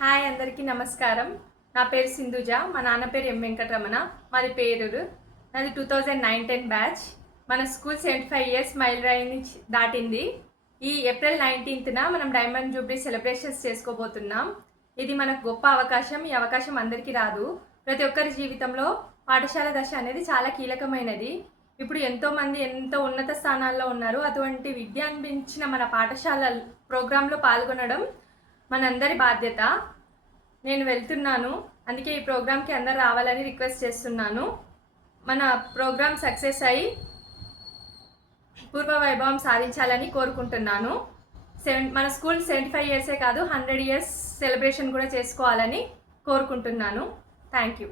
Hi అందరికీ నమస్కారం. నా పేరు సింధుజ. మా నాన్న పేరు ఎం వెంకటరమణ. మాది పేరూరు. నాది 2009-10 బ్యాచ్. మన స్కూల్ 75 ఇయర్స్ మైలురాయిని దాటింది. ఈ ఏప్రిల్ 19న మనం డైమండ్ జూబ్లీ సెలబ్రేషన్స్ చేసుకోబోతున్నాం. ఇది మనకు గొప్ప అవకాశం. ఈ అవకాశం అందరికీ రాదు. ప్రతి ఒక్కరి జీవితంలో పాఠశాల దశ అనేది చాలా కీలకమైనది. ఇప్పుడు ఎంతోమంది ఎంతో ఉన్నత స్థానాల్లో ఉన్నారు. అటువంటి విద్య అందించిన మన పాఠశాల ప్రోగ్రాంలో పాల్గొనడం మనందరి బాధ్యత. నేను వెళ్తున్నాను, అందుకే ఈ ప్రోగ్రామ్కి అందరు రావాలని రిక్వెస్ట్ చేస్తున్నాను. మన ప్రోగ్రామ్ సక్సెస్ అయ్యి పూర్వ వైభవం సాధించాలని కోరుకుంటున్నాను. మన స్కూల్ 75 ఇయర్సే కాదు 100 ఇయర్స్ సెలబ్రేషన్ కూడా చేసుకోవాలని కోరుకుంటున్నాను. Thank you.